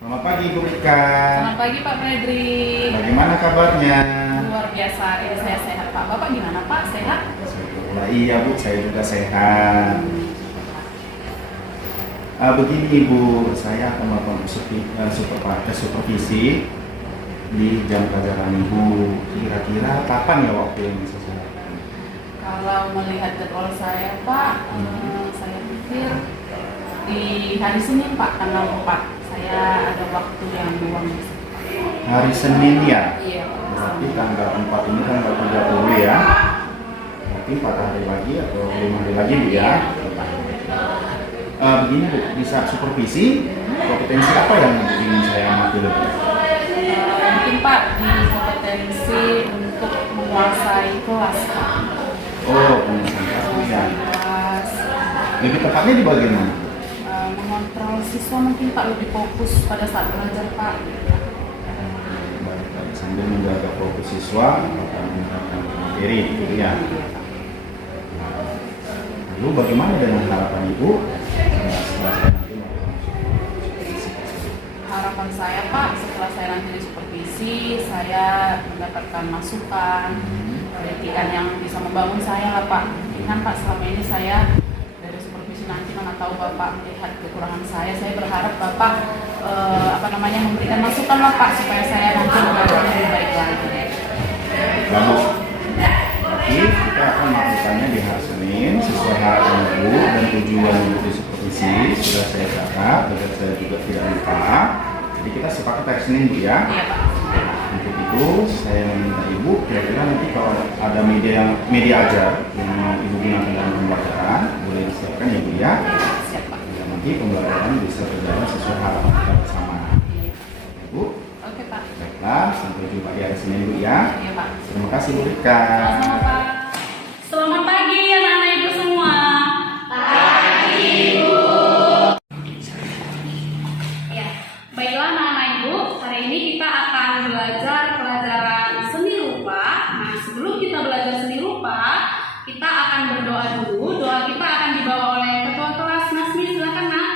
Selamat pagi Bu Rika. Selamat pagi Pak Fredrik. Bagaimana kabarnya? Luar biasa, ini saya sehat Pak. Bapak gimana Pak? Sehat? Syukurlah, iya Bu, saya juga sehat. Begini Ibu, saya akan melakukan supervisi di jam pelajaran Ibu. Kira-kira kapan ya waktu yang bisa saya lakukan? Kalau melihat jadwal saya Pak, saya pikir di hari Senin Pak, tanggal 4. Saya ada waktu yang luang di situ. Hari Senin ya? Iya. Berarti tanggal 4 ini tanggal 30 ya? Berarti 4 hari lagi atau 5 hari lagi Bu ya? Begini Bu, bisa supervisi kompetensi apa yang ingin saya amati lebih? Mungkin Pak di kompetensi untuk menguasai kelas Pak. Oh, pengusaha ya. Kelas, Lebih tepatnya di bagian mana? mengontrol siswa mungkin Pak lebih fokus pada saat belajar Pak. Baik, sambil menjaga fokus siswa akan menerapkan materi gitu ya. Lalu bagaimana dengan harapan Ibu setelah saya nanti melakukan supervisi? Harapan saya Pak, setelah saya nanti di supervisi, saya mendapatkan masukan, kritikan yang bisa membangun saya lah Pak. Ingat Pak, selama ini saya dari supervisi nanti mana tahu Bapak melihat kekurangan saya berharap Bapak memberikan masukan lah Pak supaya saya nanti belajar lebih baik lagi. Lalu, berarti kita akan melakukannya di hari Senin sesuai harapan Ibu dan tujuan Ibu di supervisi sudah saya catat agar saya juga tidak lupa. Jadi kita sepakat hari Senin Bu ya. Iya Pak. Untuk itu saya meminta Ibu kira-kira nanti kalau ada media ajar yang mau Ibu gunakan dalam pembelajaran boleh disiapkan ya Bu ya. Siap Pak. Agar nanti pembelajaran bisa berjalan sesuai harapan kita bersama. Iya. Bu, Oke Pak. baiklah sampai jumpa di hari Senin Bu ya. Iya Pak. Terima kasih Bu Rika. Sama-sama Pak. Selamat pagi anak-anak Ibu semua. Ya, baiklah anak-anak Ibu, hari ini kita akan belajar pelajaran seni rupa. Nah, sebelum kita belajar seni rupa, kita akan berdoa dulu. Doa kita akan dibawa oleh ketua kelas Nasmi, silakan Nak.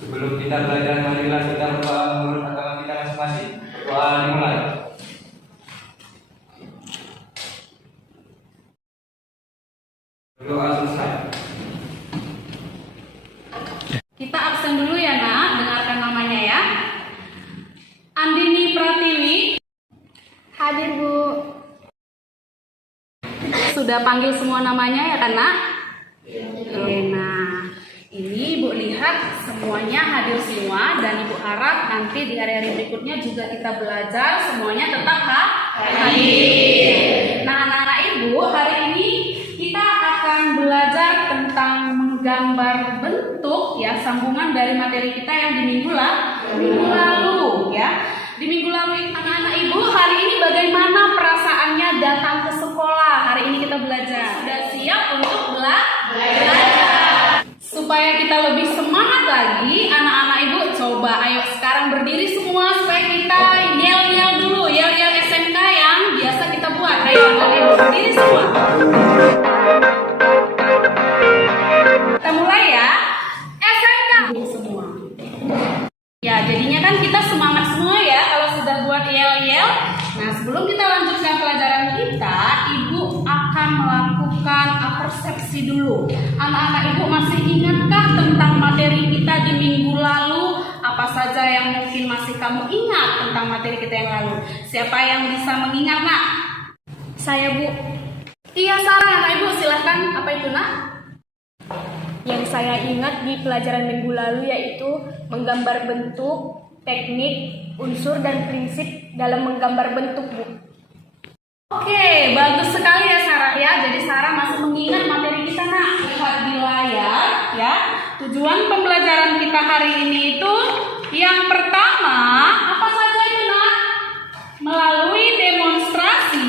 Sebelum kita belajar, marilah kita berdoa menurut agama kita masing-masing. Doa dimulai. Doa selesai. Kita absen dulu ya Nak, dengarkan namanya ya. Andini Pratiwi. Hadir Bu. Sudah panggil semua namanya ya kan Nak? Nah, ini Ibu lihat semuanya hadir semua dan Ibu harap nanti di hari-hari berikutnya juga kita belajar semuanya tetap hadir. Nah, anak-anak Ibu, hari ini kita akan belajar tentang menggambar bentuk ya, sambungan dari materi kita yang di minggu lalu ya. Di minggu lalu anak-anak Ibu, hari ini bagaimana perasaannya datang ke sekolah? Hari ini kita belajar. Sudah siap untuk belajar? Supaya kita lebih semangat lagi, anak-anak Ibu coba ayo sekarang berdiri semua supaya kita yel-yel dulu, yel-yel SMK yang biasa kita buat. Ayo berdiri semua. Kita mulai ya. SMK semua. Ya, jadinya kan kita semangat semua ya kalau sudah buat yel-yel. Nah, sebelum kita lanjutkan pelajaran kita, Ibu akan melakukan persepsi dulu. Anak-anak Ibu masih ingatkah tentang materi kita di minggu lalu? Apa saja yang mungkin masih kamu ingat tentang materi kita yang lalu? Siapa yang bisa mengingat, Nak? Saya Bu. Iya, Sarah, anak Ibu silahkan. Apa itu, Nak? Yang saya ingat di pelajaran minggu lalu yaitu menggambar bentuk, teknik, unsur dan prinsip dalam menggambar bentuk Bu. Oke, bagus sekali ya Sarah ya. Jadi Sarah masih mengingat materi kita Nak. Lihat di layar ya. Tujuan pembelajaran kita hari ini itu yang pertama, apa saja itu Nak? Melalui demonstrasi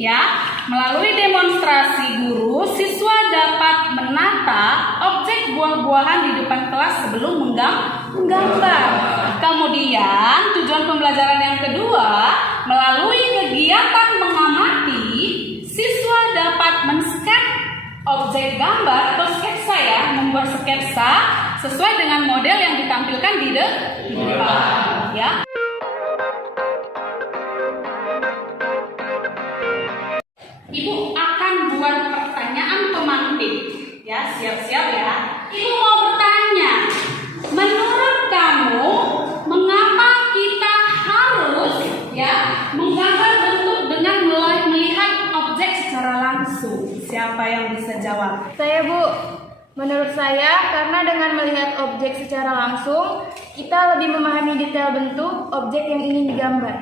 ya. Melalui demonstrasi guru, siswa dapat menata objek buah-buahan di depan kelas sebelum menggambar. Kemudian tujuan pembelajaran yang kedua, melalui kegiatan mengamati, siswa dapat men-sketch objek gambar atau sketsa ya, membuat sketsa sesuai dengan model yang ditampilkan di depan, ya. Ibu akan buat pertanyaan pemantik, ya, siap-siap ya. Ibu mau bertanya, menurut kamu mengapa kita harus ya menggambar bentuk dengan melihat objek secara langsung? Siapa yang bisa jawab? Saya, Bu. Menurut saya, karena dengan melihat objek secara langsung, kita lebih memahami detail bentuk objek yang ingin digambar.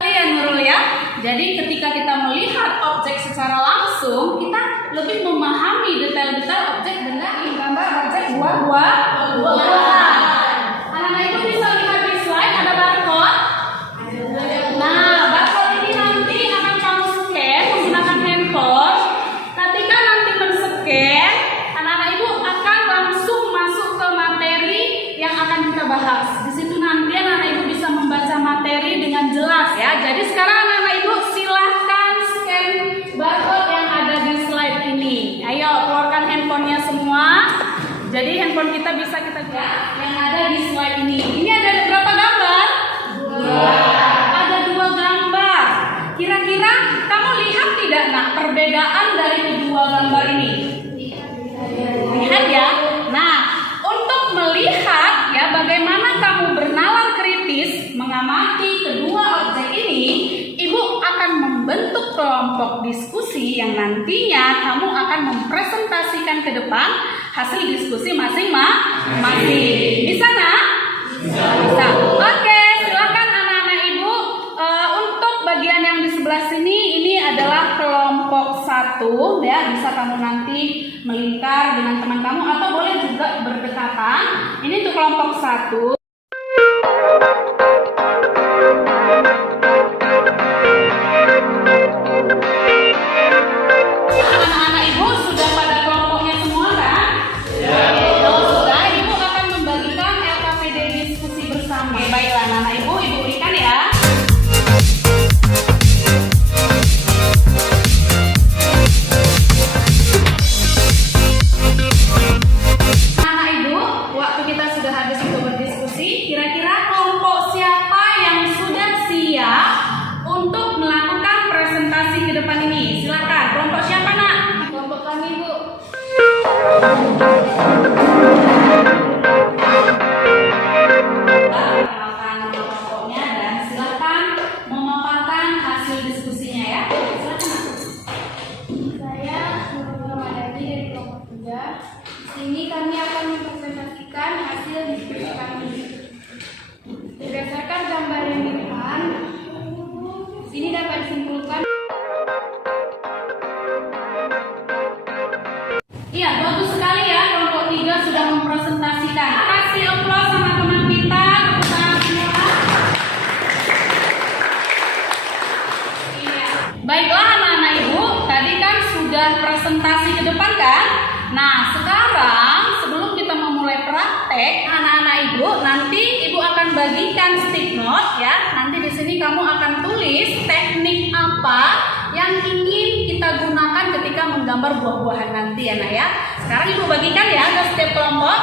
Ya Nurul ya. Jadi ketika kita melihat objek secara langsung, kita lebih memahami detail-detail objek dengan menggambar objek buah-buahan. Anak-anak Ibu bisa lihat di slide ada barcode. Nah, barcode ini nanti akan kamu scan menggunakan handphone. Ketika nanti men-scan, anak-anak Ibu akan langsung masuk ke materi yang akan kita bahas. Di situ nanti anak-anak Ibu bisa membaca materi dengan jelas ya. Jadi sekarang anak-anak Ibu silahkan scan barcode yang ada di slide ini. Ayo keluarkan handphonenya semua. Jadi handphone kita bisa kita lihat yang ada di slide ini. Ini ada berapa gambar? Dua. Ada 2 gambar. Kira-kira kamu lihat tidak nak perbedaan dari kedua gambar ini? Lihat ya. Nah, untuk melihat ya bagaimana kamu bernalar kritis mengamati kedua objek ini, Ibu akan membentuk kelompok diskusi yang nantinya kamu akan mempresentasikan ke depan hasil diskusi masing-masing. Bisa nak? Bisa. Oke, silakan anak-anak Ibu. Untuk bagian yang di sebelah sini, ini adalah kelompok 1 ya. Bisa kamu nanti melingkar dengan teman kamu atau boleh juga berdekatan. Ini untuk kelompok 1. Anak-anak Ibu sudah pada kelompoknya semua kan? Kalau sudah, Ibu akan membagikan LKPD diskusi bersama. Baiklah anak-anak Ibu berikan ya. Anak Ibu, waktu kita sudah habis untuk berdiskusi. Kira-kira kelompok siapa yang sudah siap untuk melakukan presentasi ke depan ini? Silakan. Kelompok siapa nak? Kelompok kami, Bu. Perkenalkan nama kelompoknya dan silakan memaparkan hasil diskusinya ya. Silakan. Saya Nurul Ramadhani dari kelompok 3. Di sini kami akan mempresentasikan hasil diskusi kami. Berdasarkan gambar yang di depan, sini dapat disimpulkan. Iya, bagus sekali ya kelompok 3 sudah mempresentasikan. Kasih aplaus sama teman kita. Tepuk tangan semua. Iya. Baiklah anak-anak Ibu, tadi kan sudah presentasi ke depan kan? Nah, sekarang sebelum kita memulai praktek, anak-anak Ibu, nanti Ibu akan bagikan stick note ya. Nanti di sini kamu akan tulis teknik apa yang ingin kita gunakan ketika menggambar buah-buahan nanti ya nak ya. Sekarang Ibu bagikan ya ke setiap kelompok.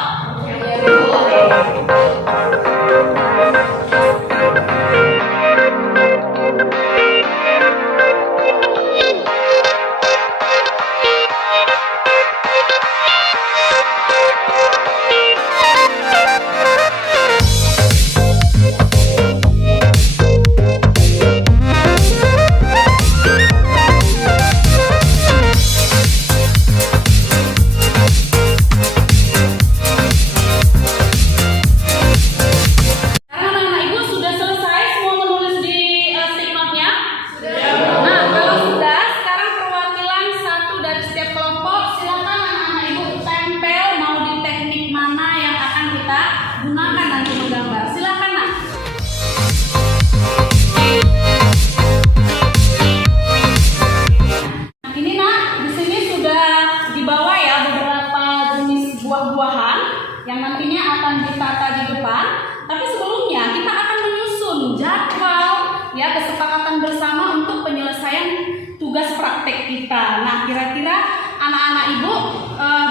praktek kita. Nah, kira-kira anak-anak Ibu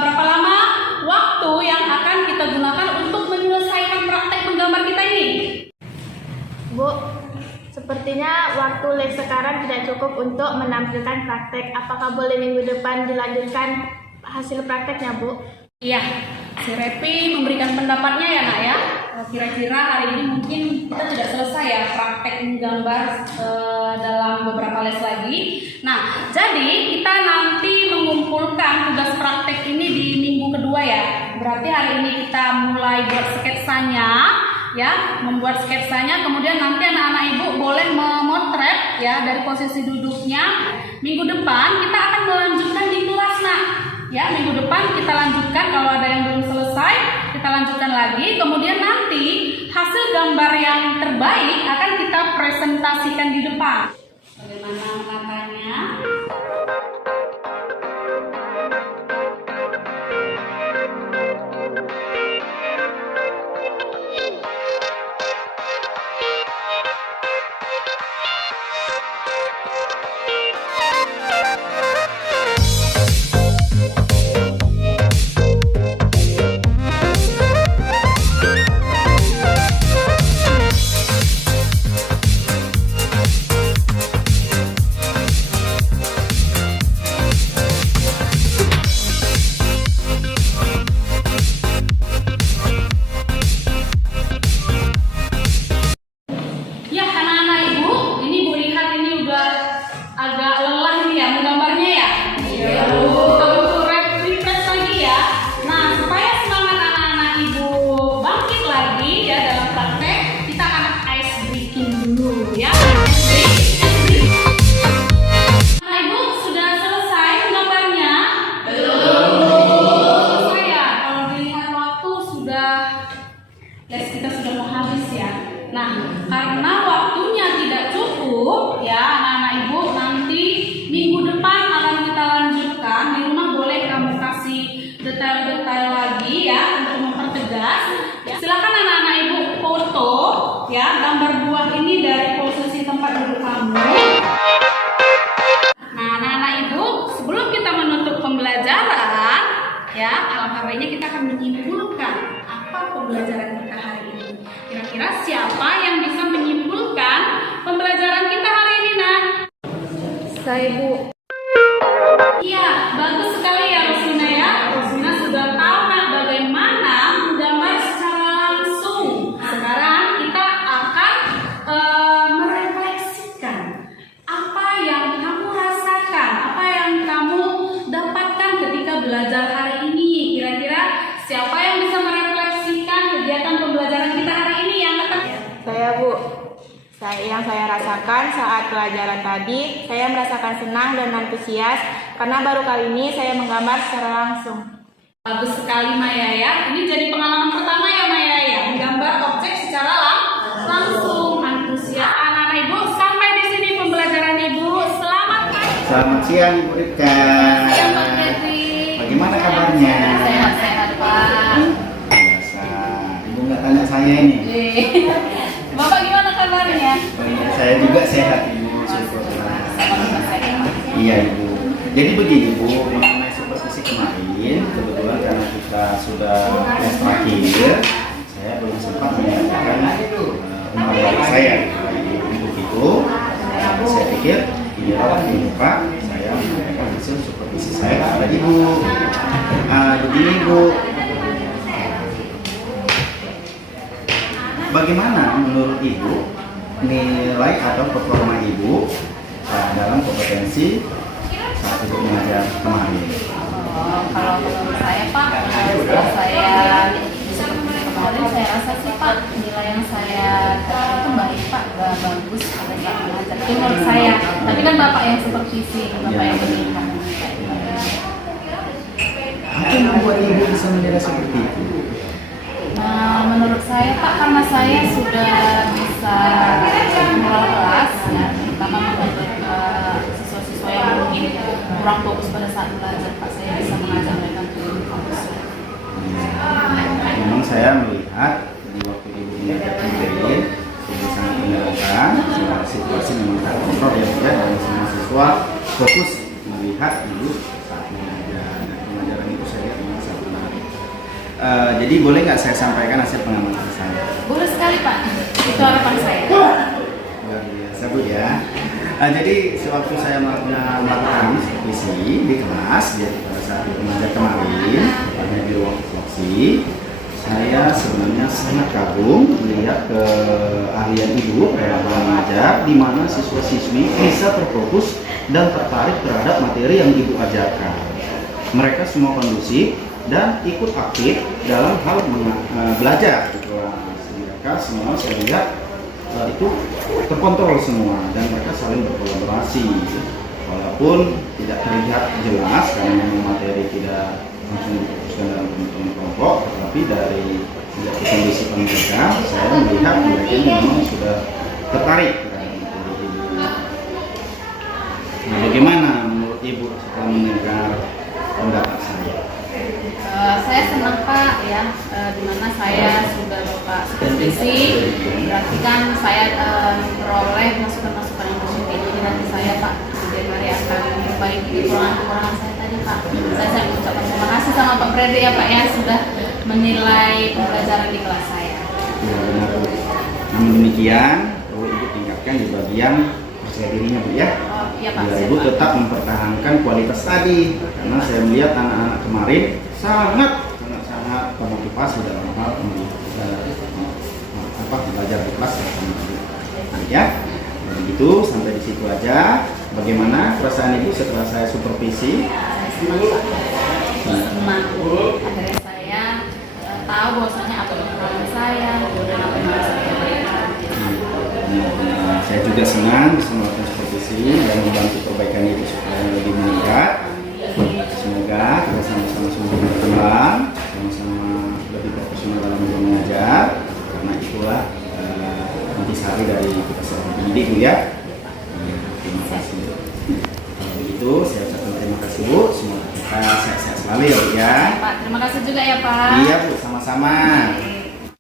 berapa lama waktu waktu yang akan kita gunakan untuk menyelesaikan praktek menggambar kita ini? Bu, sepertinya waktu les sekarang tidak cukup untuk menampilkan praktek. Apakah boleh minggu depan dilanjutkan hasil prakteknya, Bu? Iya, si Repi memberikan pendapatnya ya nak ya. Kira-kira hari ini mungkin kita tidak selesai ya praktek menggambar dalam beberapa les lagi. Nah, jadi kita nanti mengumpulkan tugas praktek ini di minggu kedua ya. Berarti hari ini kita mulai buat sketsanya ya, membuat sketsanya, kemudian nanti anak-anak ibu boleh memotret ya dari posisi duduknya. Minggu depan kita akan melanjutkan di kelas nak. Ya, minggu depan kita lanjutkan, kalau ada yang belum selesai kita lanjutkan lagi. Kemudian nanti hasil gambar yang terbaik akan kita presentasikan di depan. Bagaimana katanya? Ya anak-anak ibu, ini bu lihat ini udah agak lelah nih ya menggambarnya ya. Iya. Kita butuh refresh lagi ya. Nah, supaya semangat anak-anak ibu bangkit lagi ya dalam praktek, kita akan ice breaking dulu ya. Anak ibu sudah selesai menggambarnya? Belum. Selesai ya. Kalau dilihat waktu sudah les kita sudah mau habis ya. Nah, karena waktunya tidak cukup ya anak-anak ibu, nanti minggu depan akan kita lanjutkan. Di rumah boleh kamu kasih detail-detail lagi ya untuk mempertegas ya. Silakan anak-anak ibu foto ya gambar buah ini dari posisi tempat duduk kamu. Nah anak-anak ibu, sebelum kita menutup pembelajaran ya, alangkah baiknya kita akan menyimpulkan apa pembelajaran kita hari ini. Kira-kira siapa yang bisa menyimpulkan pembelajaran kita hari ini, Nah? Saya, Bu. Iya, bagus sekali ya Rosina ya. Rosina sudah tahu Nak bagaimana menggambar secara langsung. Sekarang kita akan merefleksikan apa yang kamu rasakan, apa yang kamu dapatkan ketika belajar hari ini. Kira-kira siapa yang bisa merefleksikan kegiatan pembelajaran kita hari ini yang akan? Saya, Bu. Yang saya rasakan saat pelajaran tadi, saya merasakan senang dan antusias karena baru kali ini saya menggambar secara langsung. Bagus sekali Maya ya. Ini jadi pengalaman pertama ya Maya ya, menggambar objek secara langsung. Antusias anak-anak ibu. Sampai di sini pembelajaran ibu. Selamat pagi. Selamat siang Ibu Rika. Siang Pak Kevin. Bagaimana kabarnya? Sehat-sehat Pak. Biasa. Ibu nggak tanya saya ini. Bapak gimana kabarnya? Oh iya, saya juga sehat Ibu. Syukurlah. Iya Ibu. Jadi begini Bu, mengenai supervisi kemarin, kebetulan karena kita sudah tes terakhir, saya belum sempat menyampaikan umpan balik saya. Jadi untuk itu, saya pikir ini waktu buka, saya menyampaikan hasil supervisi saya kepada Ibu. Begini Bu, bagaimana menurut Ibu nilai atau performa Ibu dalam kompetensi saat Ibu mengajar kemarin? Kalau menurut saya Pak, setelah saya supervisi kemarin, saya rasa sih Pak, nilai yang saya dapat itu baik Pak, gak bagus pada saat mengajar. Itu menurut saya. Tapi kan Bapak yang supervisi, Bapak yang menilai. Apa yang membuat Ibu bisa menilai seperti itu? Nah, menurut saya Pak, karena saya sudah bisa mengelola kelas, ya, terutama untuk siswa-siswa yang mungkin kurang fokus pada saat belajar, Pak, saya bisa mengajar mereka untuk fokus. Memang saya melihat di waktu Ibu mengajar kemarin, Ibu sangat menjalankan situasi memang terkontrol ya Bu, dan semua siswa fokus melihat Ibu saat mengajar. Dan pengajaran itu saya lihat memang sangat menarik. Jadi boleh nggak saya sampaikan hasil pengamatan saya? Boleh sekali Pak, itu harapan saya. Luar biasa Bu ya. Jadi sewaktu saya melakukan supervisi di kelas, yaitu pada saat mengajar kemarin, tepatnya di ruang instruksi, saya sebenarnya sangat kagum melihat keahlian Ibu dalam mengajar, di mana siswa-siswi bisa terfokus dan tertarik terhadap materi yang Ibu ajarkan. Mereka semua kondusif dan ikut aktif dalam hal belajar. Mereka semua saya lihat itu terkontrol semua dan mereka saling berkolaborasi, walaupun tidak terlihat jelas karena memang materi tidak langsung difokuskan dalam pembentukan kelompok, tetapi dari kondisi mereka saya melihat mereka memang sudah tertarik terhadap materi ini. Nah, bagaimana menurut Ibu setelah mendengar pendapat saya? Saya senang Pak ya, dimana saya sudah buka supervisi, berarti kan saya memperoleh masukan-masukan yang positif. Jadi nanti saya Pak, kemudian hari akan memperbaiki kekurangan-kekurangan saya tadi Pak. Saya mengucapkan terima kasih sama Pak Freddy ya Pak ya, sudah menilai pembelajaran di kelas saya. Ya, benar Bu. Namun demikian, perlu Ibu tingkatkan di bagian percaya dirinya Bu ya. Oh iya Pak. Biar Ibu tetap mempertahankan kualitas tadi, karena saya melihat anak-anak kemarin sangat termotivasi dalam hal belajar di kelas ya. Jadi itu sampai di situ aja. Bagaimana perasaan Ibu setelah saya supervisi? Senang Pak. Senang. Akhirnya saya tahu bahwasanya apa kekurangan saya dan apa yang harus saya berikan. Saya juga senang bisa melakukan supervisi dan membantu perbaikan itu supaya lebih meningkat. Semoga kita sama-sama semakin berkembang, sama-sama lebih profesional dalam mengajar, karena itulah intisari dari kita seorang pendidik Bu ya. Terima kasih. Kalau begitu saya ucapkan terima kasih Bu, semoga kita sehat-sehat selalu ya Bu ya. Pak, terima kasih juga ya Pak. Iya Bu, sama-sama.